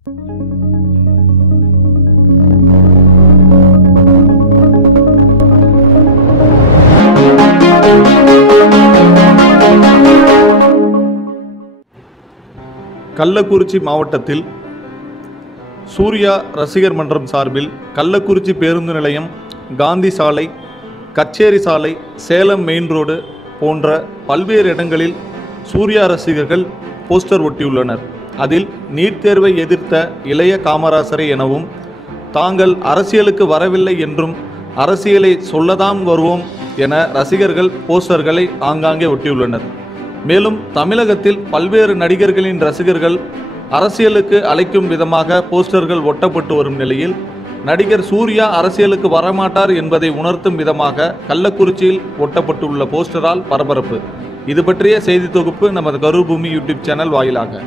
கள்ளக்குறிச்சி மாவட்டத்தில் சூர்யா ரசிகர் மன்றம் சார்பில் கள்ளக்குறிச்சி பேருந்து நிலையம், காந்தி சாலை, கச்சேரி சாலை, சேலம் மெயின் ரோடு போன்ற பல்வேறு இடங்களில் சூர்யா ரசிகர்கள் போஸ்டர் ஒட்டியுள்ளனர். அதில் நீட் தேர்வை எதிர்த்த இளைய காமராசரை எனவும், தாங்கள் அரசியலுக்கு வரவில்லை என்றும் அரசியலை சொல்லதான் வருவோம் என ரசிகர்கள் போஸ்டர்களை ஆங்காங்கே ஒட்டியுள்ளனர். மேலும் தமிழகத்தில் பல்வேறு நடிகர்களின் ரசிகர்கள் அரசியலுக்கு அழைக்கும் விதமாக போஸ்டர்கள் ஒட்டப்பட்டு வரும் நிலையில் நடிகர் சூர்யா அரசியலுக்கு வரமாட்டார் என்பதை உணர்த்தும் விதமாக கள்ளக்குறிச்சியில் ஒட்டப்பட்டுள்ள போஸ்டரால் பரபரப்பு. இது பற்றிய செய்தி தொகுப்பு நமது கரூர் பூமி யூடியூப் சேனல் வாயிலாக.